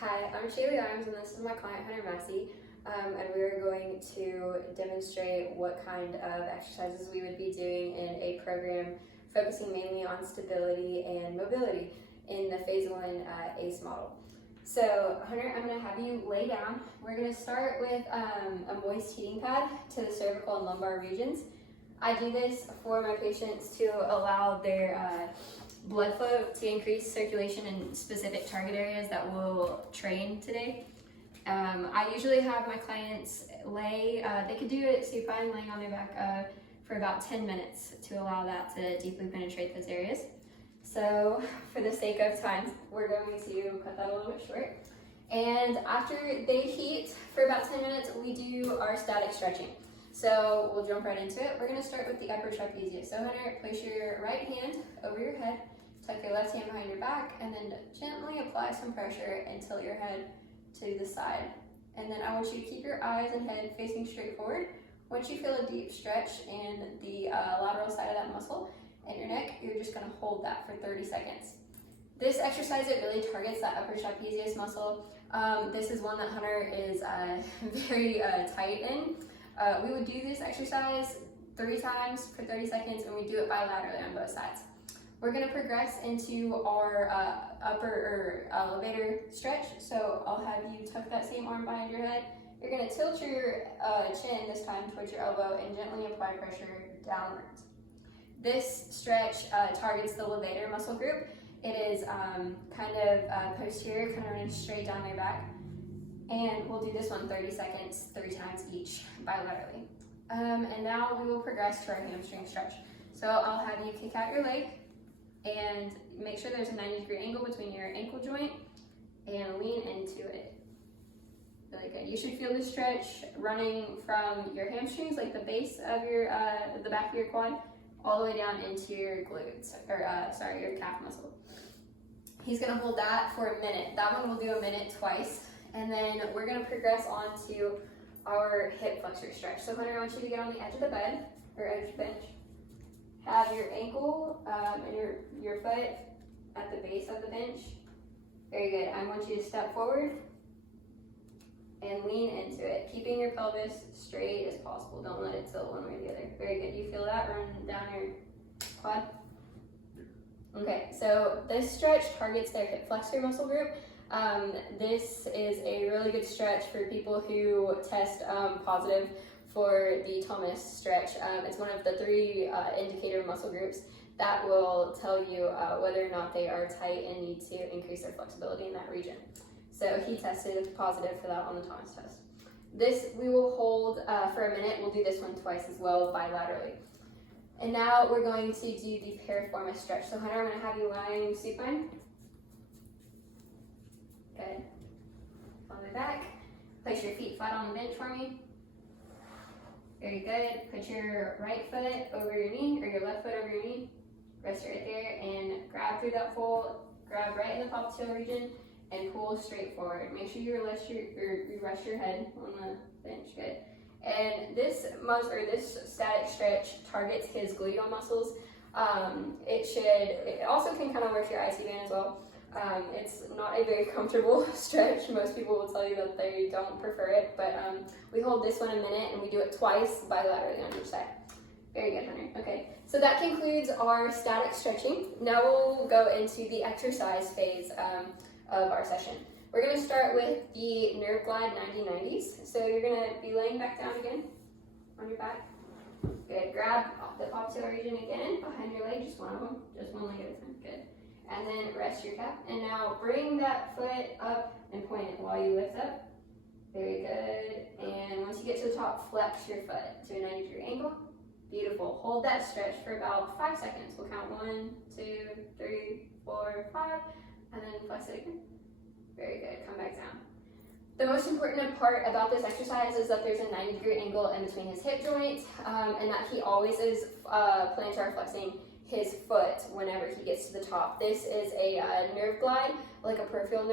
Hi, I'm Shaylee Adams and this is my client Hunter Massey, and we are going to demonstrate what kind of exercises we would be doing in a program focusing mainly on stability and mobility in the phase 1 ACE model. So Hunter, I'm going to have you lay down. We're going to start with a moist heating pad to the cervical and lumbar regions. I do this for my patients to allow their blood flow to increase circulation in specific target areas that we'll train today. I usually have my clients lay, they could do it supine, laying on their back for about 10 minutes to allow that to deeply penetrate those areas. So for the sake of time, we're going to cut that a little bit short. And after they heat for about 10 minutes, we do our static stretching. So we'll jump right into it. We're going to start with the upper trapezius. So Hunter, place your right hand over your head, tuck your left hand behind your back, and then gently apply some pressure and tilt your head to the side. And then I want you to keep your eyes and head facing straight forward. Once you feel a deep stretch in the lateral side of that muscle and your neck, you're just going to hold that for 30 seconds. This exercise, it really targets that upper trapezius muscle. This is one that Hunter is very tight in. We would do this exercise 3 times for 30 seconds, and we do it bilaterally on both sides. We're going to progress into our upper elevator stretch. So I'll have you tuck that same arm behind your head. You're going to tilt your chin this time towards your elbow and gently apply pressure downwards. This stretch targets the levator muscle group. It is kind of posterior, kind of running straight down their back. And we'll do this one 30 seconds, 3 times each, bilaterally. And now we will progress to our hamstring stretch. So I'll have you kick out your leg and make sure there's a 90-degree angle between your ankle joint and lean into it. Really good. You should feel this stretch running from your hamstrings, like the base of your, the back of your quad, all the way down into your glutes, or your calf muscle. He's gonna hold that for a minute. That one we'll do a minute twice. And then we're going to progress on to our hip flexor stretch. So Hunter, I want you to get on the edge of the bed, or edge of the bench. Have your ankle and your foot at the base of the bench. Very good. I want you to step forward and lean into it, keeping your pelvis straight as possible. Don't let it tilt one way or the other. Very good. You feel that run down your quad? Okay, so this stretch targets their hip flexor muscle group. This is a really good stretch for people who test positive for the Thomas stretch. It's one of the 3 indicator muscle groups that will tell you whether or not they are tight and need to increase their flexibility in that region. So he tested positive for that on the Thomas test. This we will hold for a minute. We'll do this one twice as well, bilaterally. And now we're going to do the piriformis stretch. So Hunter, I'm going to have you lying supine. Good. On the back. Place your feet flat on the bench for me. Very good. Put your right foot over your knee, or your left foot over your knee. Rest right there and grab through that fold. Grab right in the popliteal region and pull straight forward. Make sure you rest your head on the bench. Good. And this static stretch targets his gluteal muscles. It also can kind of work your IT band as well. It's not a very comfortable stretch. Most people will tell you that they don't prefer it, but we hold this one a minute and we do it twice bilaterally on each side. Very good, Hunter. Okay, so that concludes our static stretching. Now we'll go into the exercise phase of our session. We're going to start with the nerve glide 90-90s. So you're going to be laying back down again on your back. Good. Grab the popliteal region again behind your leg, just one of them, just one leg at a time. Good. And then rest your calf. And now bring that foot up and point it while you lift up. Very good. And once you get to the top, flex your foot to a 90-degree angle. Beautiful. Hold that stretch for about 5 seconds. We'll count 1, 2, 3, 4, 5, and then flex it again. Very good. Come back down. The most important part about this exercise is that there's a 90-degree angle in between his hip joints, and that he always is plantar flexing his foot whenever he gets to the top. This is a nerve glide, like a peripheral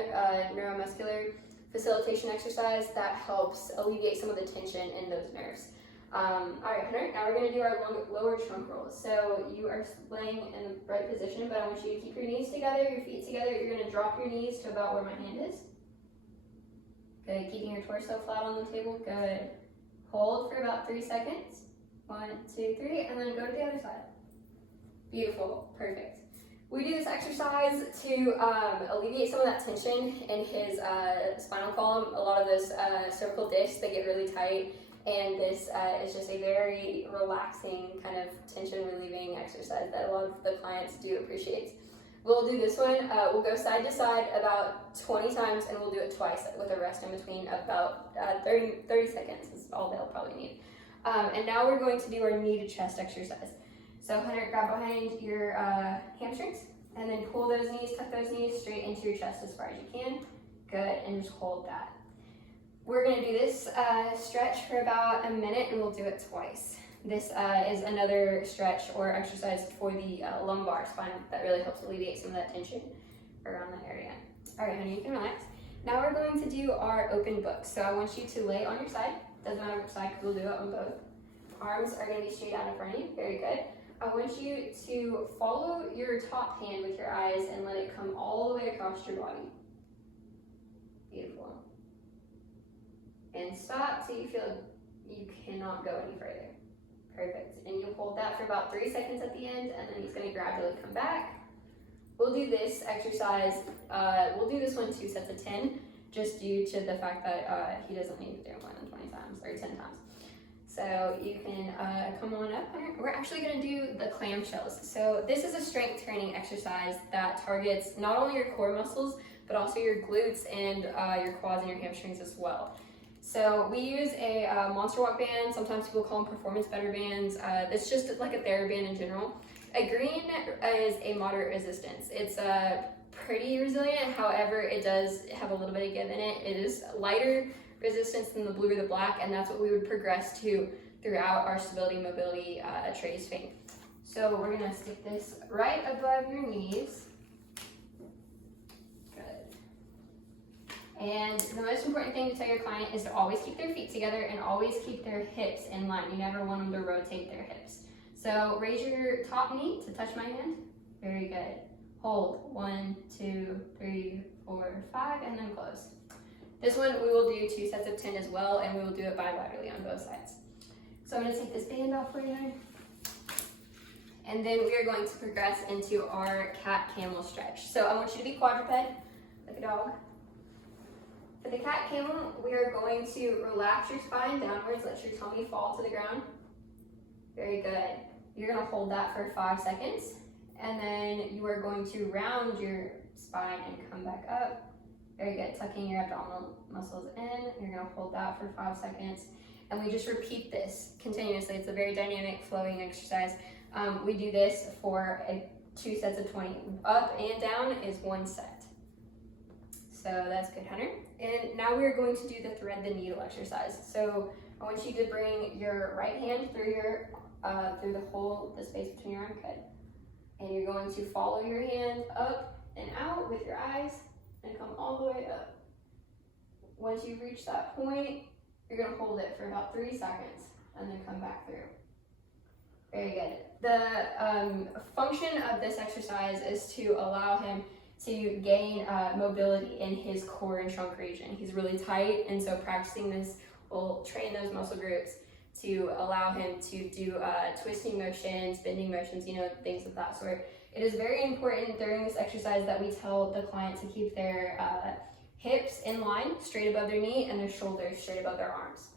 neuromuscular facilitation exercise that helps alleviate some of the tension in those nerves. All right, Hunter, now we're going to do our lower trunk rolls. So you are laying in the right position, but I want you to keep your knees together, your feet together. You're going to drop your knees to about where my hand is. Good, keeping your torso flat on the table, good. Hold for about 3 seconds. 1, 2, 3, and then go to the other side. Beautiful, perfect. We do this exercise to alleviate some of that tension in his spinal column. A lot of those cervical discs, they get really tight, and this is just a very relaxing kind of tension relieving exercise that a lot of the clients do appreciate. We'll do this one, we'll go side to side about 20 times, and we'll do it twice with a rest in between about 30 seconds is all they'll probably need. And now we're going to do our knee to chest exercise. So Hunter, grab behind your hamstrings, and then pull those knees, tuck those knees straight into your chest as far as you can. Good, and just hold that. We're gonna do this stretch for about a minute, and we'll do it twice. This is another stretch or exercise for the lumbar spine that really helps alleviate some of that tension around that area. All right, honey, you can relax. Now we're going to do our open book. So I want you to lay on your side. Doesn't matter which side, because we'll do it on both. Arms are gonna be straight out in front of you, very good. I want you to follow your top hand with your eyes and let it come all the way across your body. Beautiful. And stop till you feel you cannot go any further. Perfect. And you hold that for about 3 seconds at the end, and then he's going to gradually come back. We'll do this exercise, we'll do this one 2 sets of 10, just due to the fact that he doesn't need to do it more than 20 times or 10 times. So you can come on up. We're actually going to do the clamshells. So this is a strength training exercise that targets not only your core muscles, but also your glutes and your quads and your hamstrings as well. So we use a monster walk band. Sometimes people call them performance better bands. It's just like a TheraBand in general. A green is a moderate resistance. It's pretty resilient. However, it does have a little bit of give in it. It is lighter resistance than the blue or the black, and that's what we would progress to throughout our stability mobility trays thing. So we're gonna stick this right above your knees. And the most important thing to tell your client is to always keep their feet together and always keep their hips in line. You never want them to rotate their hips. So raise your top knee to touch my hand. Very good. Hold. 1, 2, 3, 4, 5, and then close. This one we will do 2 sets of 10 as well, and we will do it bilaterally on both sides. So I'm going to take this band off for you. And then we are going to progress into our cat camel stretch. So I want you to be quadruped, like a dog. For the cat camel, we are going to relax your spine downwards, let your tummy fall to the ground. Very good. You're going to hold that for 5 seconds, and then you are going to round your spine and come back up. Very good. Tucking your abdominal muscles in. You're going to hold that for 5 seconds, and we just repeat this continuously. It's a very dynamic, flowing exercise. We do this for 2 sets of 20. Up and down is 1 set. So that's good, Hunter. And now we're going to do the thread the needle exercise. So I want you to bring your right hand through your through the space between your armpit, and you're going to follow your hand up and out with your eyes and come all the way up. Once you reach that point, you're going to hold it for about 3 seconds and then come back through. Very good. The function of this exercise is to allow him to gain mobility in his core and trunk region. He's really tight, and so practicing this will train those muscle groups to allow him to do twisting motions, bending motions, things of that sort. It is very important during this exercise that we tell the client to keep their hips in line, straight above their knee, and their shoulders straight above their arms.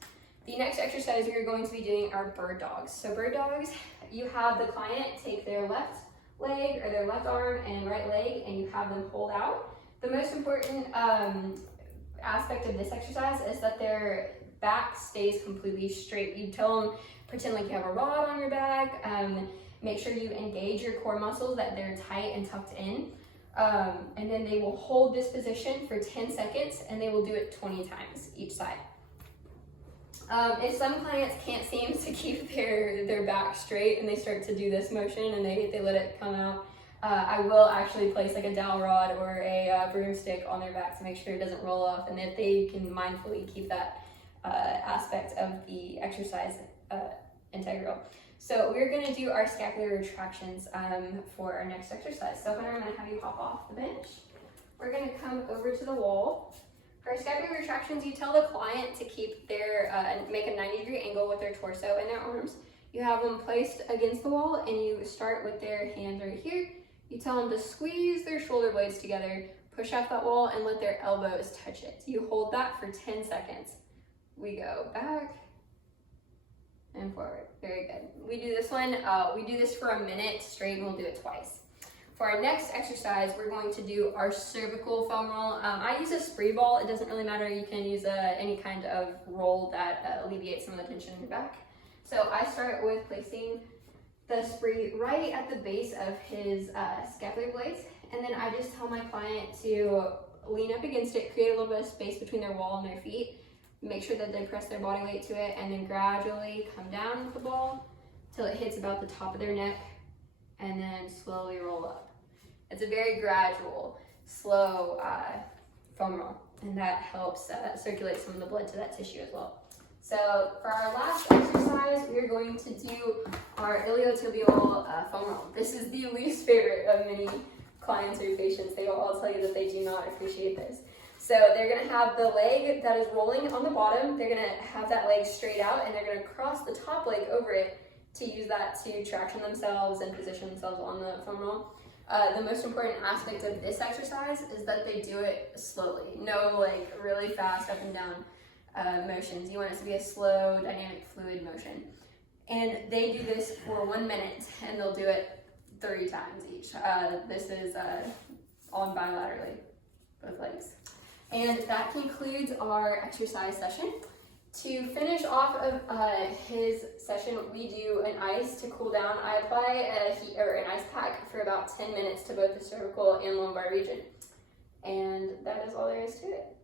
The next exercise we are going to be doing are bird dogs. So bird dogs, you have the client take their left leg or their left arm and right leg, and you have them hold out. The most important aspect of this exercise is that their back stays completely straight. You tell them, pretend like you have a rod on your back. Make sure you engage your core muscles, that they're tight and tucked in. And then they will hold this position for 10 seconds, and they will do it 20 times each side. If some clients can't seem to keep their back straight and they start to do this motion and they let it come out, I will actually place like a dowel rod or a broomstick on their back to make sure it doesn't roll off, and that they can mindfully keep that aspect of the exercise integral. So we're going to do our scapular retractions for our next exercise. So I'm going to have you hop off the bench. We're going to come over to the wall. First scapular retractions, you tell the client to keep their, make a 90-degree angle with their torso and their arms. You have them placed against the wall and you start with their hands right here. You tell them to squeeze their shoulder blades together, push off that wall and let their elbows touch it. You hold that for 10 seconds. We go back and forward. Very good. We do this one, we do this for a minute straight and we'll do it twice. For our next exercise, we're going to do our cervical foam roll. I use a spray ball. It doesn't really matter. You can use any kind of roll that alleviates some of the tension in your back. So I start with placing the spray right at the base of his scapular blades. And then I just tell my client to lean up against it, create a little bit of space between their wall and their feet, make sure that they press their body weight to it, and then gradually come down with the ball till it hits about the top of their neck, and then slowly roll up. It's a very gradual, slow foam roll, and that helps circulate some of the blood to that tissue as well. So for our last exercise, we are going to do our iliotibial foam roll. This is the least favorite of many clients or patients. They will all tell you that they do not appreciate this. So they're gonna have the leg that is rolling on the bottom, they're gonna have that leg straight out, and they're gonna cross the top leg over it to use that to traction themselves and position themselves on the foam roll. The most important aspect of this exercise is that they do it slowly. No like really fast up and down motions. You want it to be a slow, dynamic, fluid motion. And they do this for 1 minute and they'll do it 3 times each. This is on bilaterally, both legs. And that concludes our exercise session. To finish off of his session, we do an ice to cool down. I apply an ice pack for about 10 minutes to both the cervical and lumbar region. And that is all there is to it.